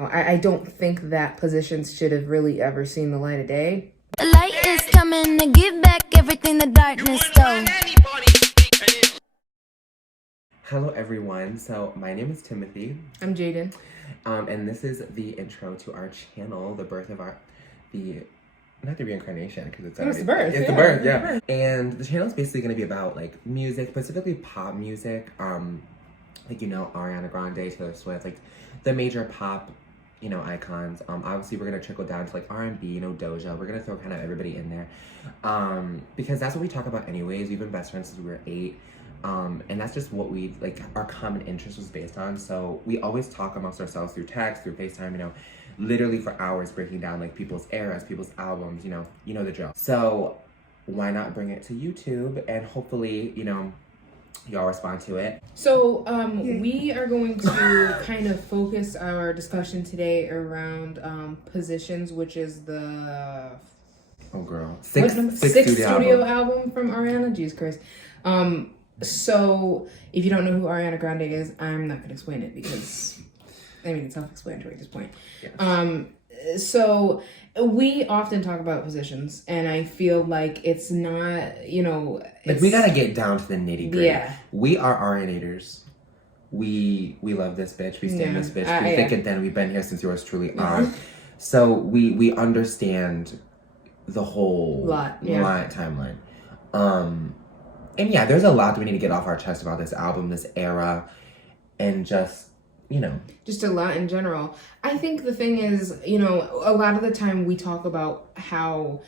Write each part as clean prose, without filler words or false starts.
I don't think that positions should have really ever seen the light of day. The light is coming to give back everything the darkness stole. Hello everyone, so my name is Timothy. I'm Jayden. And this is the intro to our channel, the birth of not the reincarnation, because it's the birth. It's the birth, yeah. And the channel is basically going to be about like music, specifically pop music, like, you know, Ariana Grande, Taylor Swift, like the major pop, you know, icons. Obviously we're going to trickle down to like R&B, you know, Doja. We're going to throw kind of everybody in there, because that's what we talk about anyways. We've been best friends since we were 8. And that's just what we, like, our common interest was based on. So we always talk amongst ourselves through text, through FaceTime, you know, literally for hours breaking down, like, people's eras, people's albums, you know the drill. So why not bring it to YouTube and hopefully, you know, y'all respond to it. So we are going to kind of focus our discussion today around Positions, which is the sixth studio album from Ariana. Jesus Christ. So if you don't know who Ariana Grande is, I'm not going to explain it because, I mean, it's self-explanatory at this point. Yes. So we often talk about Positions, and I feel like it's not, you know... Like, we got to get down to the nitty-gritty. Yeah. We are Arianators. We love this bitch. We stand this bitch. We think it then. We've been here since yours truly on. So we understand the whole timeline. And yeah, there's a lot that we need to get off our chest about this album, this era, and just, you know. Just a lot in general. I think the thing is, you know, a lot of the time we talk about how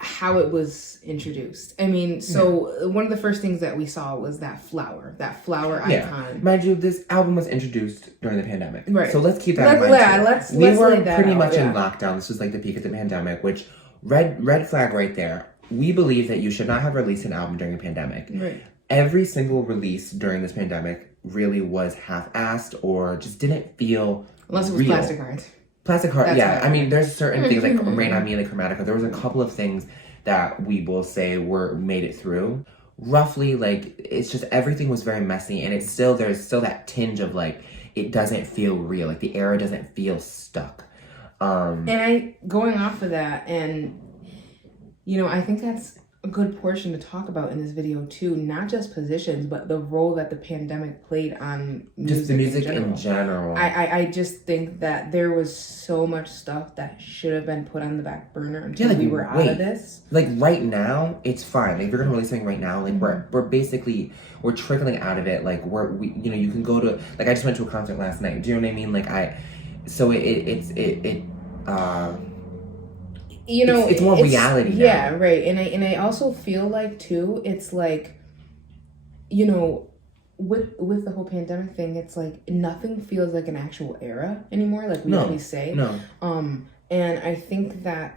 it was introduced. I mean, so one of the first things that we saw was that flower icon. Mind you, this album was introduced during the pandemic. Right. So let's keep that in mind. We were pretty much in lockdown. This was like the peak of the pandemic, which red flag right there. We believe that you should not have released an album during a pandemic. Right. Every single release during this pandemic really was half-assed or just didn't feel Unless it was real. Plastic Heart. Plastic Heart, yeah. I mean, there's certain things like Rain on Me and Chromatica. There was a couple of things that we will say made it through. Roughly, like, it's just everything was very messy, and there's still that tinge of like, it doesn't feel real. Like, the era doesn't feel stuck. And going off of that, and you know, I think that's a good portion to talk about in this video too. Not just Positions, but the role that the pandemic played on music. Just the music in general. I just think that there was so much stuff that should have been put on the back burner until we were out of this. Like right now, it's fine. Like, if you're gonna release something right now, like we're trickling out of it. Like we you know, you can go to, like, I just went to a concert last night. Do you know what I mean? Like you know, it's more reality now. Yeah, right. And I also feel like too, it's like, you know, with the whole pandemic thing, it's like nothing feels like an actual era anymore, like we always say. No. And I think that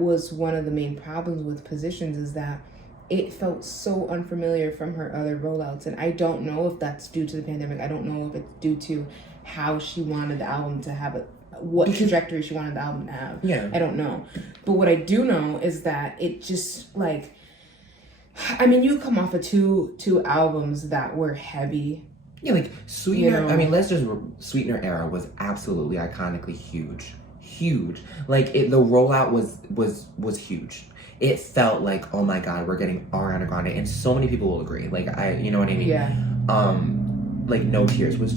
was one of the main problems with Positions, is that it felt so unfamiliar from her other rollouts. And I don't know if that's due to the pandemic. I don't know if it's due to how she wanted the album to have what trajectory she wanted the album to have. Yeah. I don't know. But what I do know is that it just, like, I mean, you come off of two albums that were heavy. Yeah, like Sweetener. You know? I mean, Sweetener era was absolutely iconically huge. Like, the rollout was huge. It felt like, oh my god, we're getting Ariana Grande, and so many people will agree. Like, you know what I mean? Yeah. Like, No Tears was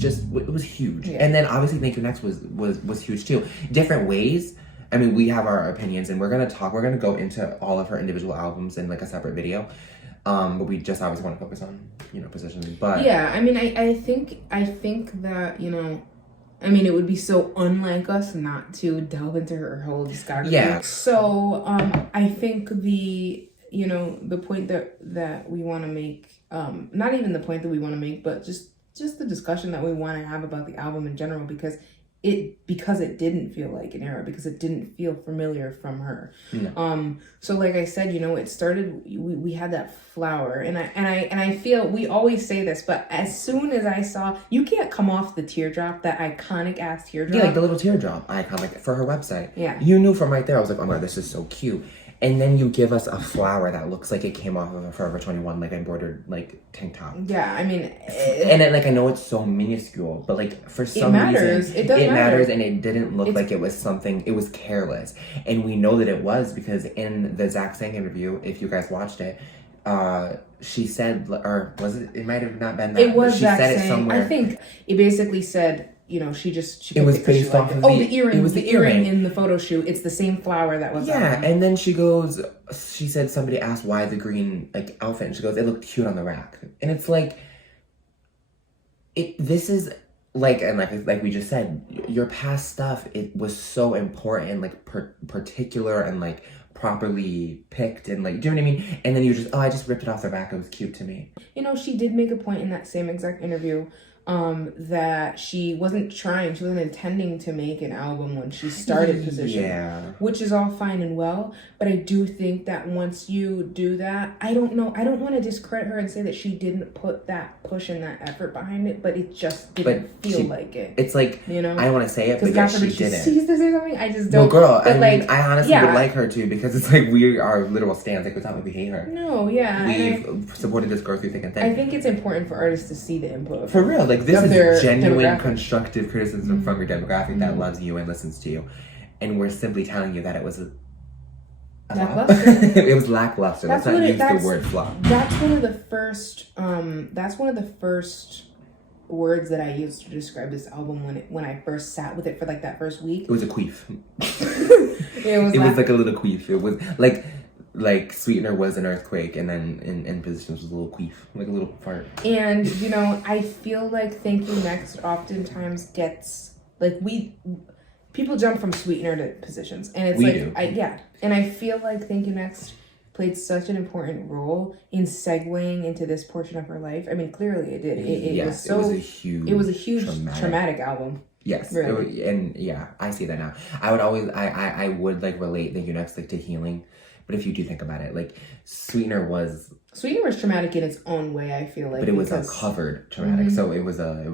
huge. Yeah. And then obviously Thank You Next was huge too. Different ways. I mean, we have our opinions, and we're gonna go into all of her individual albums in like a separate video. But we just obviously want to focus on, you know, Positions. But yeah, I mean, I think that, you know, I mean, it would be so unlike us not to delve into her whole discography. Yeah. So I think the point that we want to make, not even the point that we want to make, but just the discussion that we want to have about the album in general, because it didn't feel like an era, because it didn't feel familiar from her. No. So like I said, you know, it started, we had that flower, and I feel, we always say this, but as soon as I saw, you can't come off the teardrop, that iconic ass teardrop. Yeah, like the little teardrop icon, like, for her website. Yeah. You knew from right there, I was like, oh my god, this is so cute. And then you give us a flower that looks like it came off of a Forever 21 like embroidered like tank top. Yeah, I mean, and it, like I know it's so minuscule, but like for some reason it matters, and it didn't look like it was something. It was careless, and we know that it was because in the Zach Sang interview, if you guys watched it, she said, or was it? It might have not been that. It was she Zach said Sang. It somewhere. I think it basically said. You know, she it was based off of the earring. It was the earring in the photo shoot. It's the same flower that was. Yeah, and then she said somebody asked why the green like outfit, and she goes, it looked cute on the rack, and it's like, this is like, and like we just said, your past stuff. It was so important, like particular and like properly picked, and like, do you know what I mean? And then you just, I just ripped it off the rack. It was cute to me. You know, she did make a point in that same exact interview. That she wasn't intending to make an album when she started Position, which is all fine and well, but I do think that once you do that, I don't want to discredit her and say that she didn't put that push and that effort behind it, but it just didn't feel like it. It's like, you know, I don't want to say it because she didn't. Sees this or something, I just don't. Well, girl, I mean, I honestly would like her too, because it's like we are literal stans. Like, it's not like we hate her. No, yeah, we've supported this girl through thick and thin. I think it's important for artists to see the input for real. Like, this is genuine constructive criticism from your demographic that loves you and listens to you, and we're simply telling you that it was lackluster. It was lackluster. Let's not use the word flop. That's one of the first words that I used to describe this album when I first sat with it for like that first week. It was a queef. It was like a little queef. It was like Sweetener was an earthquake, and then in Positions was a little queef, like a little fart. And you know, I feel like Thank You Next oftentimes gets like people jump from Sweetener to Positions, and it's and I feel like Thank You Next played such an important role in segueing into this portion of her life. I mean, clearly it did. It was a huge traumatic album. Yes, really. I see that now. I would like relate Thank You Next like to healing. But if you do think about it, like Sweetener was traumatic in its own way, I feel like. But it was a covered traumatic. So it was a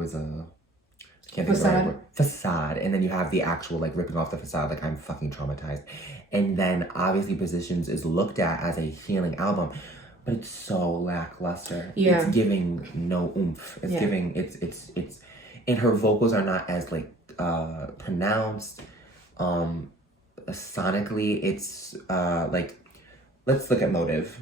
can't think of the right word. Facade. And then you have the actual like ripping off the facade, like I'm fucking traumatized. And then obviously Positions is looked at as a healing album, but it's so lackluster. Yeah. It's giving no oomph. It's giving it's and her vocals are not as like pronounced. Sonically, it's like, let's look at Motive.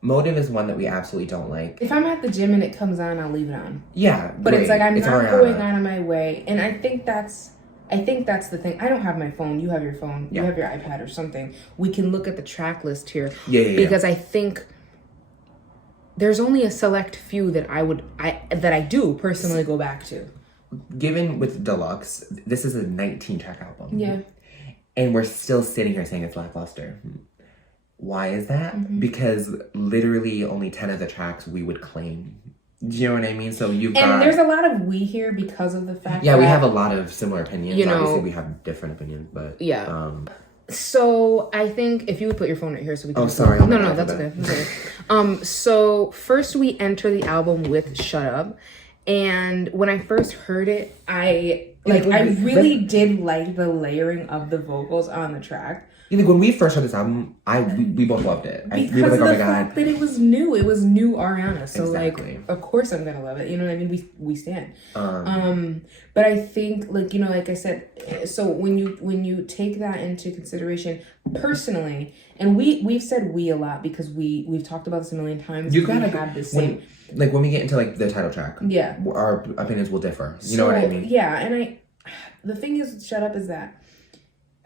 Motive is one that we absolutely don't like. If I'm at the gym and it comes on, I'll leave it on. Yeah, but it's like I'm not going out of my way, and I think that's the thing. I don't have my phone. You have your phone. You have your iPad or something. We can look at the track list here. Because I think there's only a select few that I do personally go back to. Given with Deluxe, this is a 19-track album. Yeah. And we're still sitting here saying it's lackluster. Why is that? Mm-hmm. Because literally only 10 of the tracks we would claim. Do you know what I mean? So and there's a lot of we here because of the fact that... Yeah, we have a lot of similar opinions. Obviously, we have different opinions, but... Yeah. So, I think if you would put your phone right here so we can... Oh, sorry. No, that's okay. So, first we enter the album with Shut Up. And when I first heard it, I really did like the layering of the vocals on the track. Yeah, like when we first heard this album, we both loved it. We were like, oh my god, fact that it was new. It was new Ariana. So like, of course I'm gonna love it. You know what I mean? We stand. But I think like I said, so when you take that into consideration personally, and we've said we a lot because we've talked about this a million times. You gotta have the same. Like when we get into like the title track, our opinions will differ. You know what I mean? Yeah, and the thing is, Shut Up is that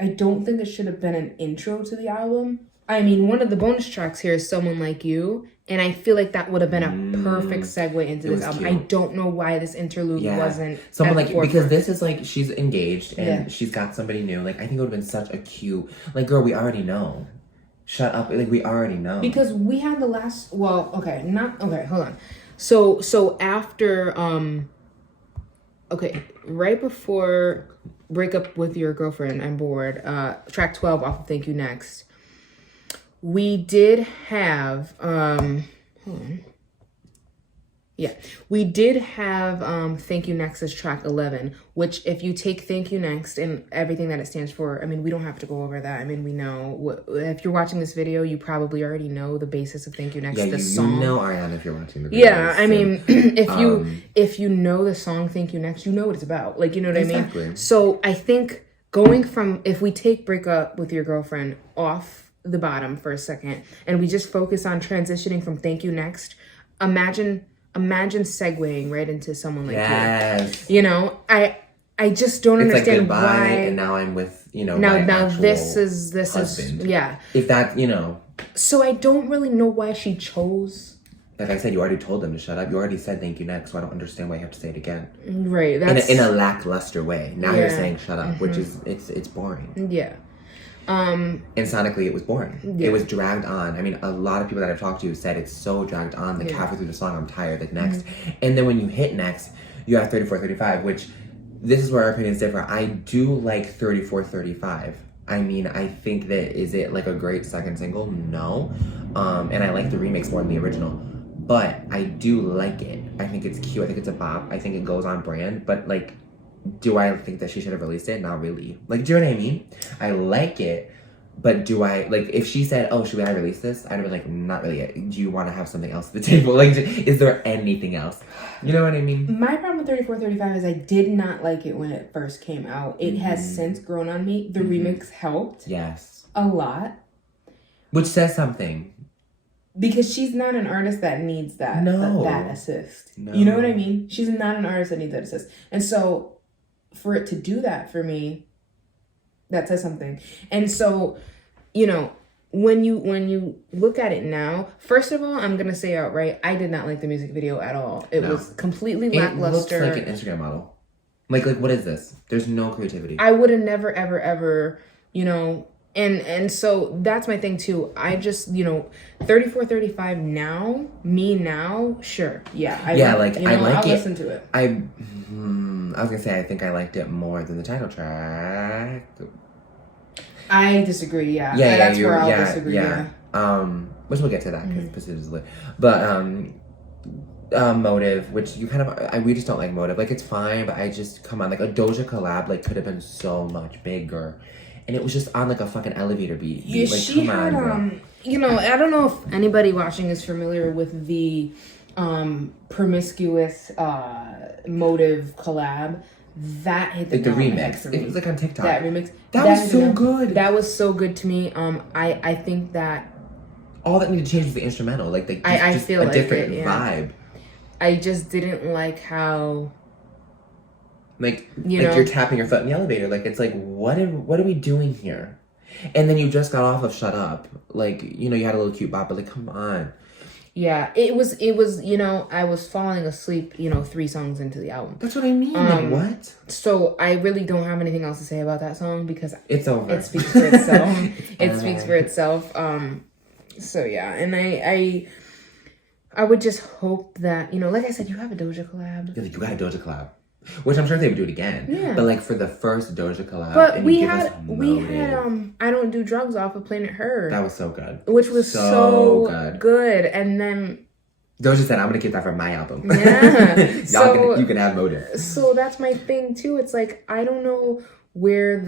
I don't think it should have been an intro to the album. I mean, one of the bonus tracks here is Someone Like You, and I feel like that would have been a perfect segue into this album. Cute. I don't know why this interlude wasn't Someone Like You, because this is like she's engaged and she's got somebody new. Like I think it would have been such a cute, like, girl, we already know. Shut up. Like, we already know. Because we had the last... Well, okay. Hold on. So after... Okay, right before Break Up With Your Girlfriend, I'm Bored, track 12 off of Thank You Next, we did have... hold on. Yeah, we did have Thank You Next as track 11, which if you take Thank You Next and everything that it stands for, I mean, we don't have to go over that. I mean, we know, if you're watching this video, you probably already know the basis of Thank You Next, the song. You know Ariana if you're watching the video. Yeah, I mean, if you know the song Thank You Next, you know what it's about. Like, you know what I mean? So I think going from, if we take Break Up With Your Girlfriend off the bottom for a second, and we just focus on transitioning from Thank You Next, imagine segueing right into someone like you. You know, I just don't understand like why. And now I'm with, you know, now this husband. is yeah. If that, you know. So I don't really know why she chose. Like I said, you already told them to shut up. You already said Thank You Next, so I don't understand why you have to say it again. Right. That's in a lackluster way. Now you're saying shut up, which is it's boring. Yeah. And sonically, it was boring. Yeah. It was dragged on. I mean, a lot of people that I've talked to said it's so dragged on. Like halfway through the song, I'm tired. Like next, and then when you hit next, you have 34, 35, which this is where our opinions differ. I do like 34, 35. I mean, I think that is it like a great second single? No, and I like the remix more than the original. But I do like it. I think it's cute. I think it's a bop. I think it goes on brand. But like, do I think that she should have released it? Not really. Like, do you know what I mean? I like it, but do I, like, if she said, oh, should I release this? I'd be like, not really. Do you want to have something else at the table? Like, is there anything else? You know what I mean? My problem with 34, 35 is I did not like it when it first came out. It has since grown on me. The remix helped. Yes. A lot. Which says something. Because she's not an artist that needs that assist. No. You know what I mean? She's not an artist that needs that assist. And so for it to do that for me, that says something. And so, you know, when you look at it now, first of all, I'm gonna say outright, I did not like the music video at all. It was completely lackluster. It looks like an Instagram model. Like what is this? There's no creativity. I would have never, ever, ever, you know. And so that's my thing too. I just, you know, 34, 35 now, sure. Yeah. I like it. I'll listen to it. I was gonna say, I think I liked it more than the title track. I disagree, yeah. That's where I'll disagree, yeah. Which we'll get to that, because Pacific is lit. But, Motive, which you kind of, we just don't like Motive. Like, it's fine, but I just, come on, like, a Doja collab, like, could have been so much bigger. And it was just on like a fucking elevator beat. Yeah, like, she had you know, I don't know if anybody watching is familiar with the promiscuous Motive collab. That hit the remix. It was like on TikTok. That remix. That was so good. That was so good to me. I think that all that needed to change was the instrumental. Like I feel a like different vibe. I just didn't like how. Like, you're tapping your foot in the elevator. Like, it's like, what are we doing here? And then you just got off of Shut Up. Like, you know, you had a little cute bop, but like, come on. Yeah, it was, you know, I was falling asleep, you know, 3 songs into the album. That's what I mean. Like, what? So I really don't have anything else to say about that song because it's over. It speaks for itself. It speaks for itself. So yeah, and I would just hope that, you know, like I said, you have a Doja collab. Yeah, like, you got a Doja collab. Which I'm sure they would do it again. Yeah. But like for the first Doja collab. But we had I Don't Do Drugs off of Planet Her. That was so good. Which was so good. And then Doja said, I'm gonna get that for my album. Yeah. You can have Motive. So that's my thing too. It's like I don't know where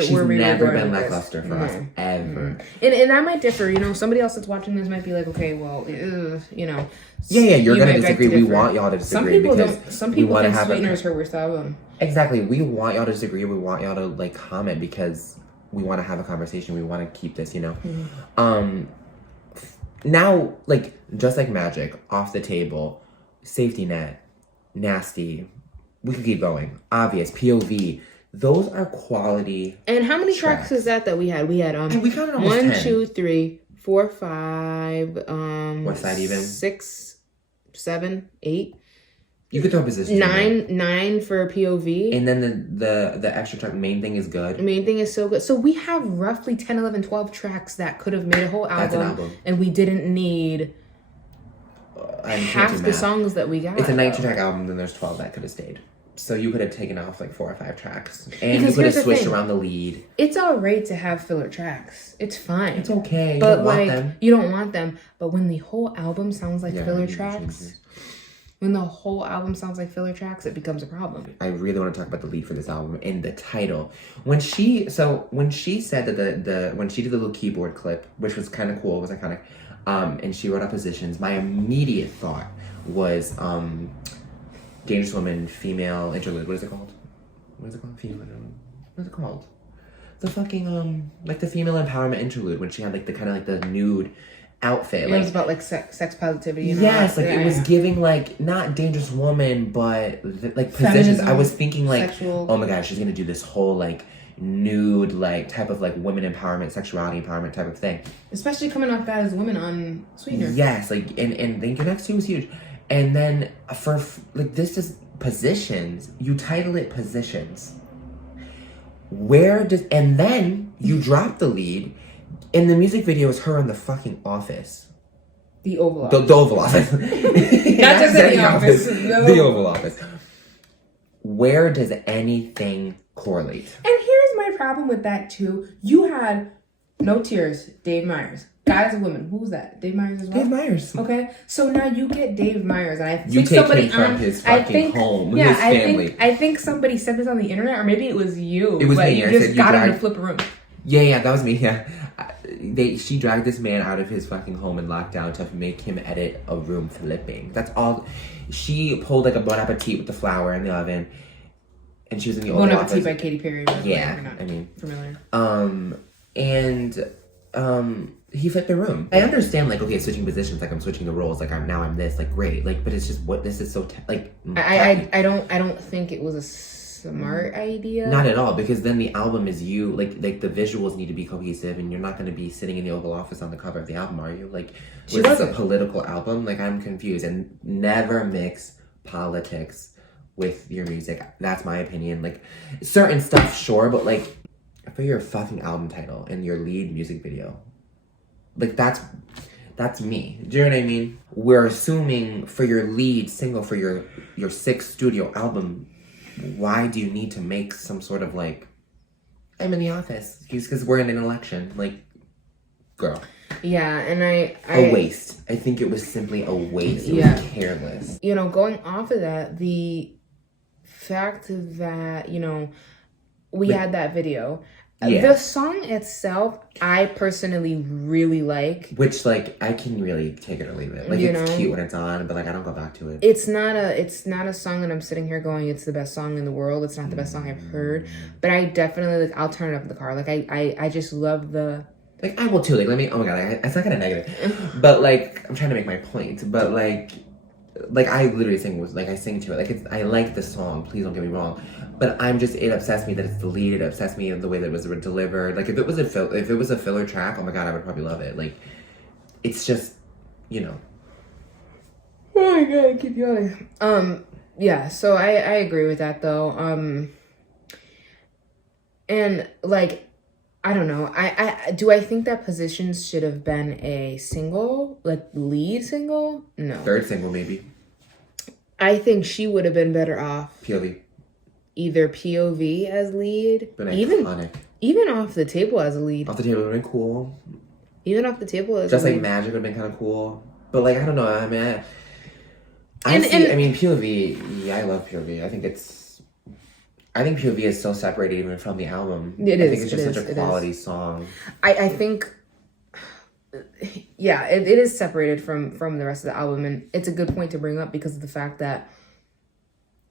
She's never been lackluster for us ever. And that might differ. You know, somebody else that's watching this might be like, okay, well, you know. Yeah, you're gonna disagree. We want y'all to disagree. Some people think Sweetener's her worst album. Exactly. We want y'all to disagree. We want y'all to like comment because we want to have a conversation. We want to keep this, you know. Now, like Just Like Magic, Off the Table, Safety Net, Nasty. We could keep going. Obvious, POV. Those are quality. And how many tracks is that we had? We had and we counted almost 1, 10. 2, 3, 4, 5. West Side even 6, 7, 8. You could throw positions. 9 for POV. And then the extra track, Main Thing is good. Main Thing is so good. So we have roughly 10, 11, 12 tracks that could have made a whole album. That's an album. And we didn't need half the songs that we got. It's a 19 track album, then there's 12 that could have stayed. So you could have taken off like 4 or 5 tracks, and Because you could have here's the switched thing. around the lead. It's all right to have filler tracks. It's fine. It's okay. But you don't like, want them. you don't want them. But when the whole album sounds like filler you tracks, when the whole album sounds like filler tracks, it becomes a problem. I really want to talk about the lead for this album and the title. When she said that when she did the little keyboard clip, which was kind of cool, was iconic, and she wrote out positions, my immediate thought was Dangerous Woman female interlude. What is it called? What is it called? Female interlude. What is it called? The fucking like the female empowerment interlude when she had like the kind of like the nude outfit. It was about like sex positivity. And yes, all like that. it was giving like not Dangerous Woman, but like positions. Feminism, I was thinking like, sexual. oh my gosh, she's gonna do this whole like nude like type of like women empowerment, sexuality empowerment type of thing. Especially coming off that as women on Sweetener. Yes, like and then your next two was huge, and then for like this is positions. You title it positions. And then you drop the lead. In the music video, is her in the fucking office. The Oval Office. The Oval Office. Not just in the office. The Oval Office. Where does anything correlate? And here's my problem with that too. You had No Tears, Dave Myers. Guys and Women. Who was that? Dave Myers as well? Dave Myers. Okay. So now you get Dave Myers. And I think You take somebody him from his fucking home, his family. I think somebody said this on the internet, or maybe it was you. It was but me. You I just said you got him to dragged- flip a room. Yeah, that was me, yeah. She dragged this man out of his fucking home and lockdown to make him edit a room flipping. That's all. She pulled like a Bon Appetit with the flour in the oven, and she was in the Oval Bon Office. Appetit by Katy Perry. Yeah, I mean, familiar. He flipped the room. I understand, like, okay, switching positions, like I'm switching the roles, like I'm this, like great, like, but it's just what this is so I don't think it was a smart idea. Not at all, because then the album is you, like the visuals need to be cohesive, and you're not going to be sitting in the Oval Office on the cover of the album, are you? Like, was this a political album? Like, I'm confused, and never mix politics with your music. That's my opinion. Like, certain stuff, sure, but like, for your fucking album title and your lead music video, like that's me. Do you know what I mean? We're assuming for your lead single for your 6th studio album, why do you need to make some sort of like, I'm in the office because we're in an election? Like, girl. Yeah, and a waste. I think it was simply a waste. It was careless. You know, going off of that, the fact that, you know, we had that video. Yeah. The song itself, I personally really like. Which, like, I can really take it or leave it. Like, it's cute when it's on, but like, I don't go back to it. It's not a song that I'm sitting here going, it's the best song in the world. It's not the best song I've heard. But I definitely, like, I'll turn it up in the car. Like, I just love the... Like, I will too. Like, let me... Oh my god, it's not kind of negative. But, like, I'm trying to make my point. But, like, I literally I sing to it. Like, I like the song. Please don't get me wrong. But it obsessed me that it's the lead. It obsessed me in the way that it was delivered. Like, if it was a filler track, oh my god, I would probably love it. Like, it's just, you know. Oh my god, I keep yawning. Yeah, so I agree with that, though. And, like, I don't know. I think that Positions should have been a single, like, lead single? No. 3rd single, maybe. I think she would have been better off. POV. Either POV as lead, but iconic. Even off the table as a lead. Off the table would have been cool. Even off the table as just a like lead. Magic would have been kind of cool. But like, I don't know. I mean, I mean POV. Yeah, I love POV. I think POV is so separated even from the album. I think it's just such a quality song. I think. Yeah, it is separated from the rest of the album, and it's a good point to bring up because of the fact that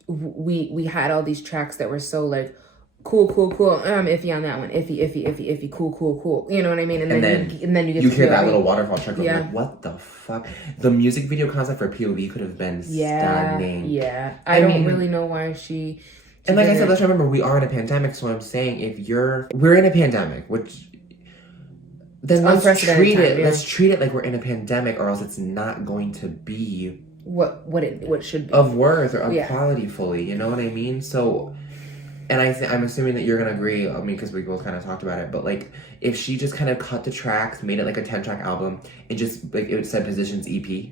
we had all these tracks that were so like cool. I'm iffy on that one. Iffy. Cool. You know what I mean? And then you hear that little waterfall track. Yeah. Like, what the fuck? The music video concept for POV could have been stunning. Yeah. I don't really know why she and like I said, let's remember we are in a pandemic. So I'm saying we're in a pandemic, which. Then let's treat it like we're in a pandemic, or else it's not going to be what it should be of worth or of quality fully. You know what I mean? So, and I'm assuming that you're gonna agree. I mean, because we both kind of talked about it. But like, if she just kind of cut the tracks, made it like a 10-track album, and just like it said Positions EP,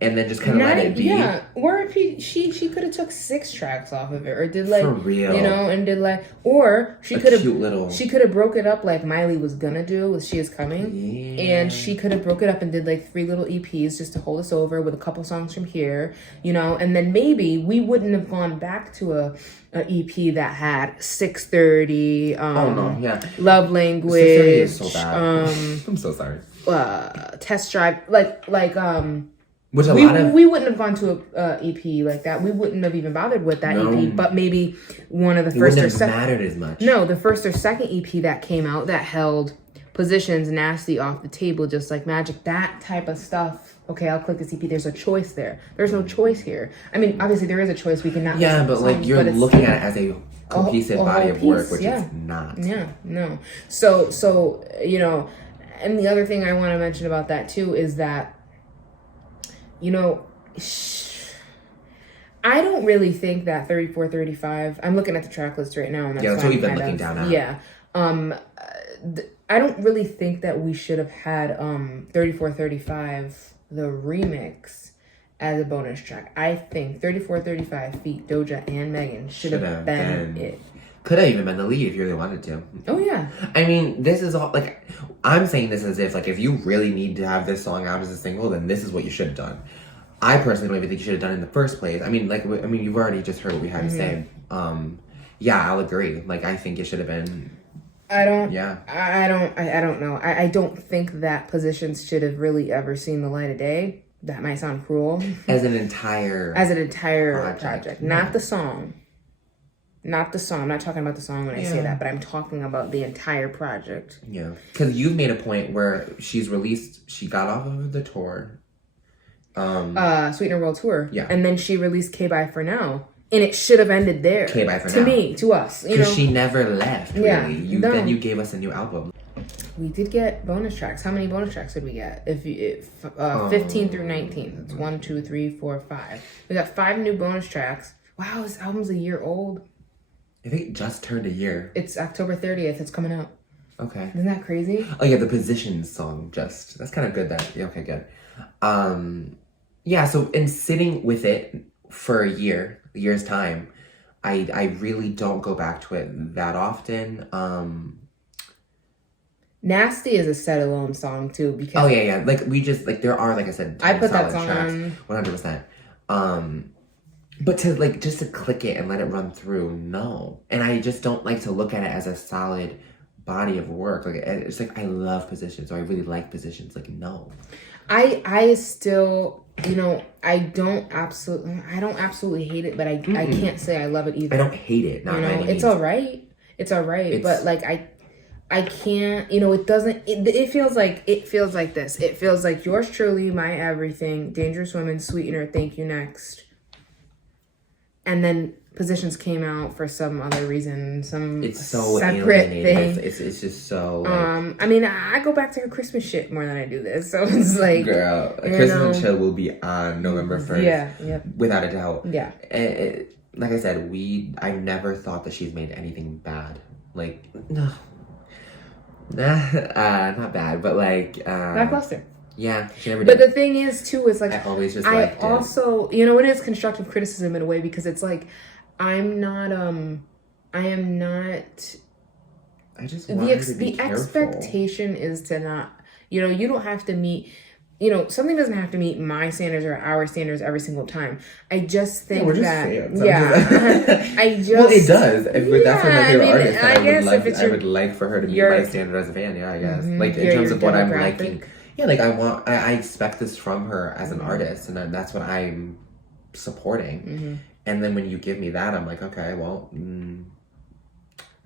and then just kind of let it be. Yeah, or if she could have took 6 tracks off of it, or did like, for real, you know, and did like, or she could have broke it up like Miley was gonna do with She Is Coming, and she could have broke it up and did like 3 little EPs just to hold us over with a couple songs from here, you know, and then maybe we wouldn't have gone back to a EP that had 6:30. Love Language. 6:30 is so bad. I'm so sorry. Test Drive, which we wouldn't have gone to a EP like that. We wouldn't have even bothered with that EP. But maybe one of the first or second mattered as much. No, the first or second EP that came out that held Positions, Nasty, Off the Table, Just Like Magic, that type of stuff. Okay, I'll click this EP. There's a choice there. There's no choice here. I mean, obviously there is a choice. We cannot. Yeah, but like you're looking at it as a cohesive body of work, which it's not. Yeah, no. So you know, and the other thing I want to mention about that too is that, you know, I don't really think that 34, 35. I'm looking at the track list right now, and that's what we've been looking down at. Yeah. I don't really think that we should have had 34, 35, the remix, as a bonus track. I think 34, 35 feat Doja and Megan should have been it. Could have even been the lead if you really wanted to. Oh, yeah. I mean, this is all, like, I'm saying this as if, like, if you really need to have this song out as a single, then this is what you should have done. I personally don't even think you should have done it in the first place. I mean, you've already just heard what we had to say. Yeah, I'll agree. Like, I think it should have been... I don't know. I don't think that Positions should have really ever seen the light of day. That might sound cruel. As an entire project. Not the song. Not the song. I'm not talking about the song when I say that, but I'm talking about the entire project. Yeah. Because you've made a point where she got off of the tour. Sweetener World Tour. Yeah. And then she released K-Bye For Now. And it should have ended there. K-Bye For Now. To me, to us. Because she never left, really. Yeah. Then you gave us a new album. We did get bonus tracks. How many bonus tracks did we get? 15 through 19. That's 1, 2, 3, 4, 5. We got 5 new bonus tracks. Wow, this album's a year old. I think it just turned a year. It's October 30th. It's coming out. Okay. Isn't that crazy? Oh, yeah, the Positions song just... That's kind of good. Okay, good. Yeah, so in sitting with it for a year's time, I really don't go back to it that often. Nasty is a set alone song too, because... Oh, yeah. Like, we just... Like, there are, like I said... I put that song tracks, on... 100%. But just to click it and let it run through, no. And I just don't like to look at it as a solid body of work. Like, it's like, I love Positions, or I really like Positions. Like, no. I still, you know, I don't absolutely hate it, but I can't say I love it either. I don't hate it. Not by any means. It's all right. But like, I can't, you know, it doesn't, it feels like this. It feels like Yours Truly, My Everything, Dangerous Women, Sweetener, Thank You Next. And then Positions came out for some other reason, it's so separate thing. It's just so. Like, I mean, I go back to her Christmas shit more than I do this, so it's like, girl, Christmas and Chill will be on November 1st. Yeah, without a doubt. Yeah. Like I said, I never thought that she's made anything bad. Like, no, not bad, but like lackluster. Yeah, she never did. But the thing is, too, is like, I always just liked also, you know, it is constructive criticism in a way, because it's like, I am not, I just want her to be careful. Expectation is to not, you know, you don't have to meet, you know, something doesn't have to meet my standards or our standards every single time. I just think we're just that, fans. Well, it does. That's one of my favorite artists. I would like for her to meet my standard as a fan. Yeah, I guess. Like, in terms of what I'm liking. Yeah, like, I expect this from her as an artist, and then that's what I'm supporting. And then when you give me that, I'm like, okay, well,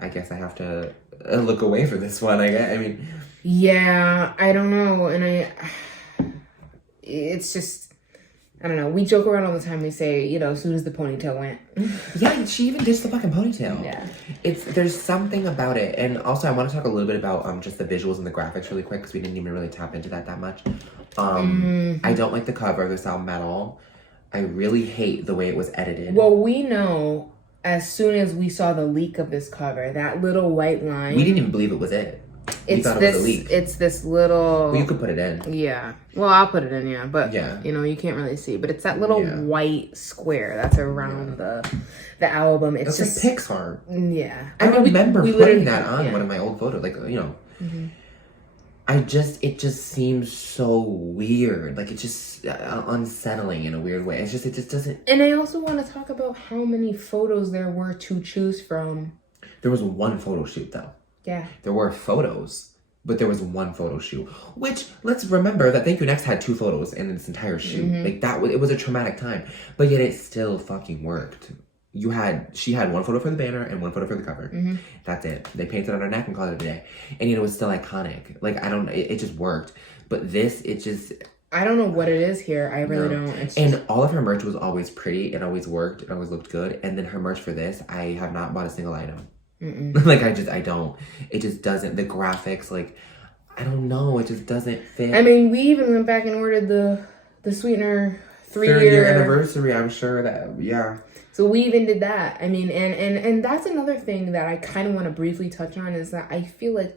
I guess I have to look away from this one. I mean, yeah, I don't know, and it's just, I don't know. We joke around all the time. We say, you know, as soon as the ponytail went. Yeah, she even ditched the fucking ponytail. Yeah. There's something about it. And also, I want to talk a little bit about just the visuals and the graphics really quick, because we didn't even really tap into that much. I don't like the cover of this album at all. I really hate the way it was edited. Well, we know as soon as we saw the leak of this cover, that little white line. We didn't even believe it was it. We thought it was a leak. It's this little. Well, you could put it in. Yeah. Well, I'll put it in. Yeah, but you know, you can't really see. But it's that little white square that's around the album. It's just like Pixar. Yeah. I remember putting that on one of my old photos. Like, you know. Mm-hmm. It just seems so weird. Like, it's just unsettling in a weird way. It just doesn't. And I also want to talk about how many photos there were to choose from. There was one photo shoot, though. Yeah. There were photos, but there was one photo shoot. Which, let's remember that Thank You Next had 2 photos in this entire shoot. Like, it was a traumatic time. But yet it still fucking worked. She had one photo for the banner and one photo for the cover. That's it. They painted on her neck and called it a day. And it was still iconic. Like, it just worked. But this, it just... I don't know what it is here. I really don't. And all of her merch was always pretty. It always worked. It always looked good. And then her merch for this, I have not bought a single item. Like, I don't. It just doesn't. The graphics, like, I don't know. It just doesn't fit. I mean, we even went back and ordered the Sweetener 3-year anniversary. I'm sure that, yeah. So we even did that. I mean, and that's another thing that I kind of want to briefly touch on is that I feel like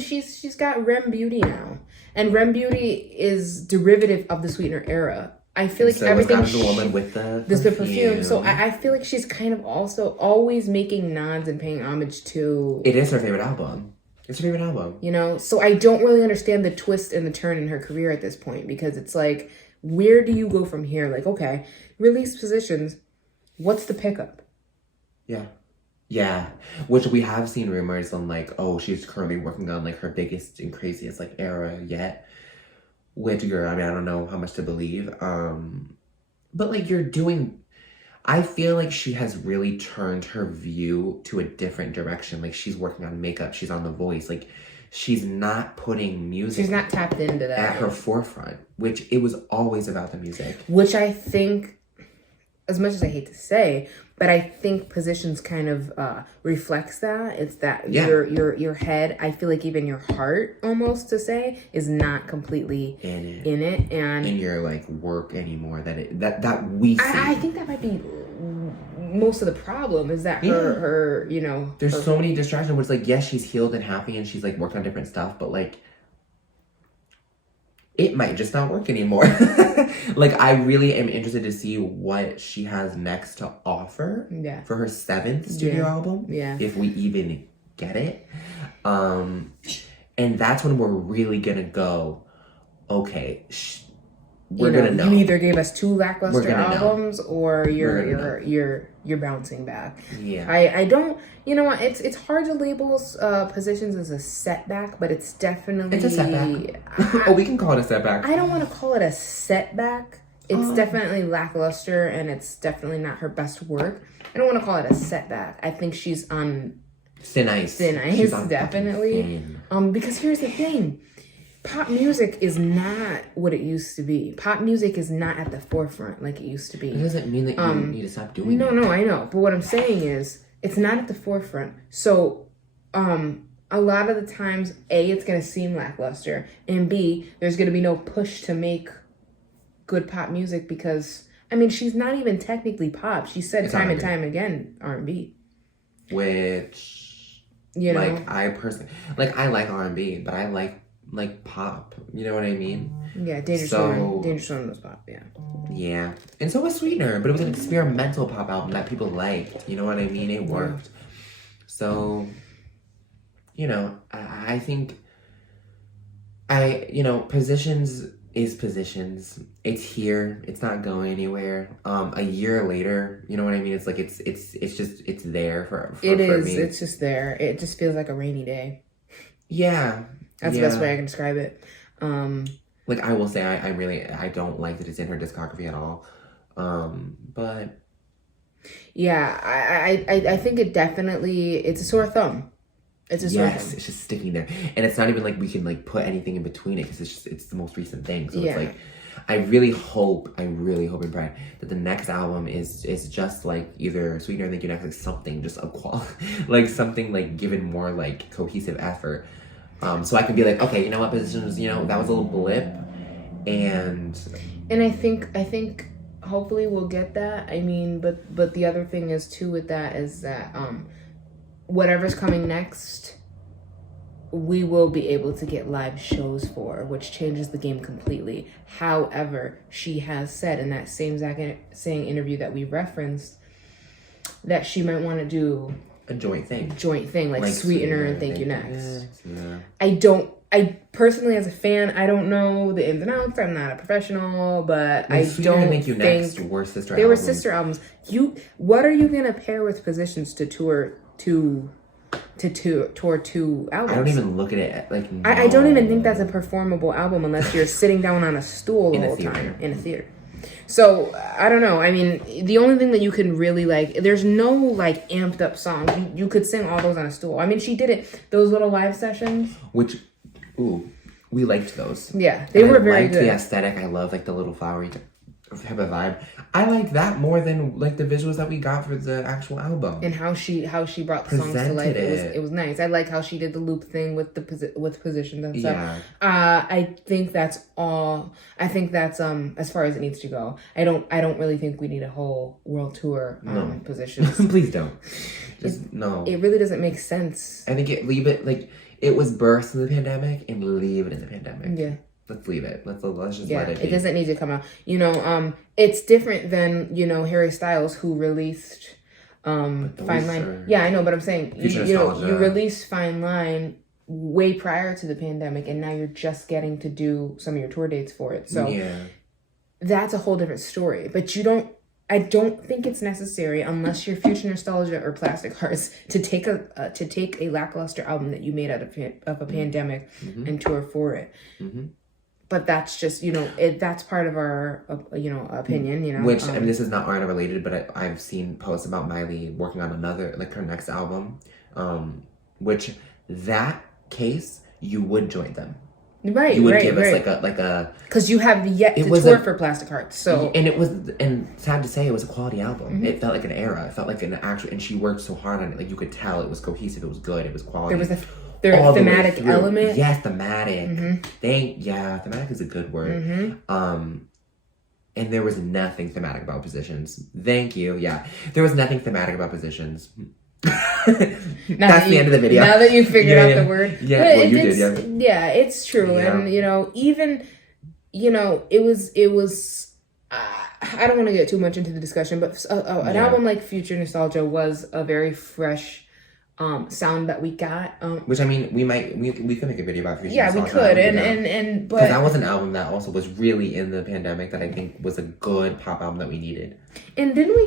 she's got Rem Beauty now. And Rem Beauty is derivative of the Sweetener era. I feel like everything... So the woman with the perfume. So I feel like she's kind of also always making nods and paying homage to... It is her favorite album. It's her favorite album. You know? So I don't really understand the twist and the turn in her career at this point. Because it's like, where do you go from here? Like, okay, release positions. What's the pickup? Yeah. Yeah. Which we have seen rumors on, like, oh, she's currently working on, like, her biggest and craziest, like, era yet. Which, girl, I mean, I don't know how much to believe. But, like, I feel like she has really turned her view to a different direction. Like, she's working on makeup. She's on The Voice. Like, she's not putting music. She's not tapped into that. At her forefront. Which, it was always about the music. Which I think, as much as I hate to say, but I think Positions kind of reflects that. It's that your head, I feel like even your heart, almost to say, is not completely in it, and in your like work anymore. That we see. I think that might be most of the problem. Is that her you know. There's so many distractions. Where it's like, yes, she's healed and happy, and she's like working on different stuff, but like, it might just not work anymore. Like, I really am interested to see what she has next to offer for her 7th studio album. Yeah. If we even get it. And that's when we're really gonna go, okay, we're gonna know. You either gave us 2 lackluster albums or you're bouncing back. Yeah. I don't, you know what, it's hard to label Positions as a setback, but it's definitely... It's a setback. We can call it a setback. I don't want to call it a setback. It's definitely lackluster, and it's definitely not her best work. I don't want to call it a setback. I think she's on... Thin ice. She's on definitely. Because here's the thing. Pop music is not what it used to be. Pop music is not at the forefront like it used to be. It doesn't mean that you need to stop doing it. No, I know. But what I'm saying is, it's not at the forefront. So, a lot of the times, A, it's going to seem lackluster. And B, there's going to be no push to make good pop music because, I mean, she's not even technically pop. She said time and time again, R&B. Which, you know, like, I personally, like, I like R&B, but I like pop, you know what I mean? Yeah, Dangerous Woman was pop, yeah, and so was Sweetener, but it was an experimental pop album that people liked, you know what I mean? It worked. So, you know, I think Positions is Positions. It's here. It's not going anywhere. A year later, you know what I mean? It's like it's there for it is. Me. It's just there. It just feels like a rainy day. Yeah. That's the best way I can describe it. Like, I will say, I don't like that it's in her discography at all. But yeah, I think it definitely, it's a sore thumb. It's a sore thumb. It's just sticking there, and it's not even like we can like put anything in between it because it's the most recent thing. So it's like, I really hope and pray that the next album is just like either Sweetener, Thank You Next, like something just of quality, like something like given more like cohesive effort. So I can be like, okay, you know what, Positions, you know, that was a little blip, and I think hopefully we'll get that. I mean, but the other thing is too with that is that whatever's coming next we will be able to get live shows for, which changes the game completely. However, she has said in that same interview that we referenced that she might want to do a joint thing, like Sweetener and Thank You Next. Yeah. I personally, as a fan, I don't know the ins and outs. I'm not a professional, but I don't Thank You Next were sister albums. They were sister albums. What are you gonna pair with Positions to tour two albums? I don't even look at it like. No. I don't even think that's a performable album unless you're sitting down on a stool the whole time in a theater. So I don't know. I mean, the only thing that you can really like, there's no like amped up songs. You could sing all those on a stool. I mean, she did it, those little live sessions. Which, we liked those. Yeah, they were very good. The aesthetic. I love like the little flowery type of vibe. I like that more than like the visuals that we got for the actual album. And how she brought the songs to life. It was nice. I like how she did the loop thing with with Positions and stuff. Yeah. I think that's all. I think that's as far as it needs to go. I don't really think we need a whole world tour Positions. Please don't. No. It really doesn't make sense. I think leave it like it was birthed in the pandemic and leave it in the pandemic. Yeah. Let's leave it. Let's just let it be. It doesn't need to come out. It's different than, Harry Styles, who released Fine Line. Yeah, I know, but I'm saying, you released Fine Line way prior to the pandemic, and now you're just getting to do some of your tour dates for it. So that's a whole different story. But I don't think it's necessary, unless you're Future Nostalgia or Plastic Hearts, to take a lackluster album that you made out of a pandemic and tour for it. Mm-hmm. But that's just, that's part of our, opinion, Which, I mean, this is not R&R related, but I've seen posts about Miley working on another, like her next album, which that case, you would join them. Right, you would give us like a because you have yet to tour for Plastic Hearts, so and sad to say, it was a quality album. Mm-hmm. It felt like an era. It felt like an actual, and she worked so hard on it. Like you could tell it was cohesive. It was good. It was quality. There was a thematic element. Yes, thematic. Mm-hmm. Thematic is a good word. Mm-hmm. And there was nothing thematic about Positions. Thank you. Yeah, there was nothing thematic about Positions. That's the end of the video. Now that you figured out the word, you did. Yeah, it's true, and even it was. I don't want to get too much into the discussion, but an album like Future Nostalgia was a very fresh sound that we got. Which, I mean, we could make a video about Future Nostalgia. Yeah, we could, and but that was an album that also was really in the pandemic that I think was a good pop album that we needed. And didn't we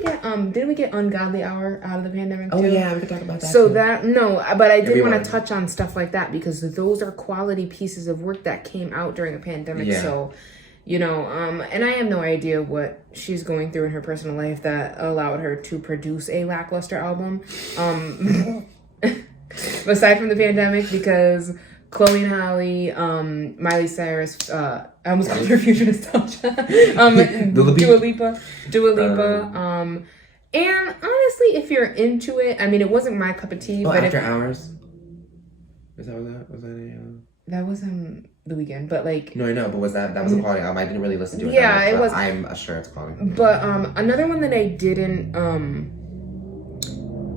get Ungodly Hour out of the pandemic too? Oh yeah, we could talk about that. So but I did want to touch on stuff like that because those are quality pieces of work that came out during a pandemic. Yeah. So, and I have no idea what she's going through in her personal life that allowed her to produce a lackluster album. Aside from the pandemic, because Chloe and Halle, Miley Cyrus, I almost called her Future Nostalgia, Dua Lipa, and honestly, if you're into it, I mean, it wasn't my cup of tea. But After Hours? Is that what was that? That was The Weeknd, but like... No, I know, but that was a quality album. I didn't really listen to it. Yeah, it was... I'm sure it's quality. But another one that I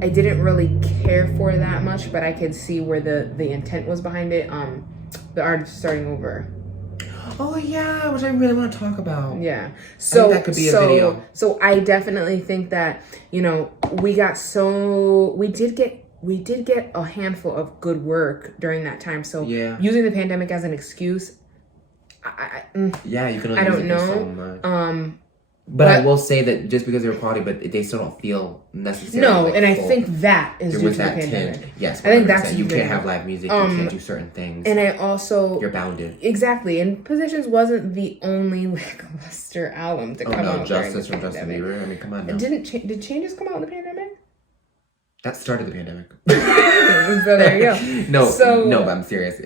didn't really care for that much, but I could see where the intent was behind it. The Artist Starting Over. Oh yeah, which I really want to talk about. Yeah, so that could be a video. So I definitely think that we did get a handful of good work during that time. So using the pandemic as an excuse, you can only use it for so much. But I will say that just because they're quality, but they still don't feel necessary. No, and I think that is due to the pandemic. Yes, I think that's you can't have live music. You can't do certain things. And I also you're bounded. Exactly, and Positions wasn't the only lackluster album to come out. Justice from Justin Bieber. I mean, come on. Now. Did Changes come out in the pandemic? That started the pandemic. So there you go. No, but I'm serious.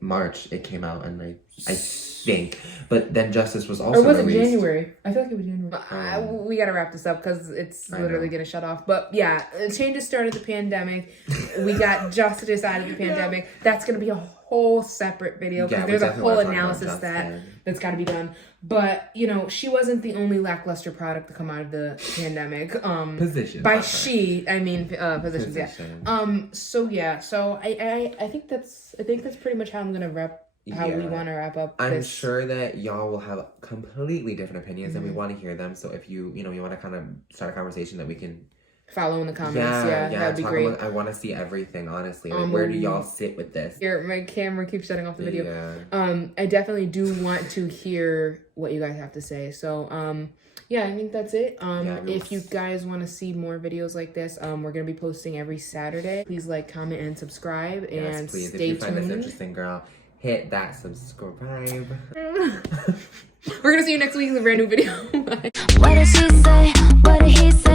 March it came out, and I think, but then Justice was also. Or was it January? I feel like it was January. We gotta wrap this up because it's literally gonna shut off. But yeah, Changes started the pandemic. We got Justice out of the pandemic. That's gonna be a whole separate video because there's a whole analysis that's got to be done. But you know, she wasn't the only lackluster product to come out of the pandemic. Positions. By she, I mean positions. Yeah. So I think that's pretty much how I'm gonna wrap. How we want to wrap up. I'm sure that y'all will have completely different opinions, and we want to hear them. So if you want to kind of start a conversation that we can follow in the comments, that'd be great. I want to see everything, honestly. Like, where do y'all sit with this? Here, my camera keeps shutting off the video. I definitely do want to hear what you guys have to say. So, I think that's it. If you guys want to see more videos like this, we're gonna be posting every Saturday. Please like, comment, and subscribe. And please. Stay if you tuned. find this interesting, girl, hit that subscribe. We're gonna see you next week with a brand new video. Bye. What did she say? What did he say?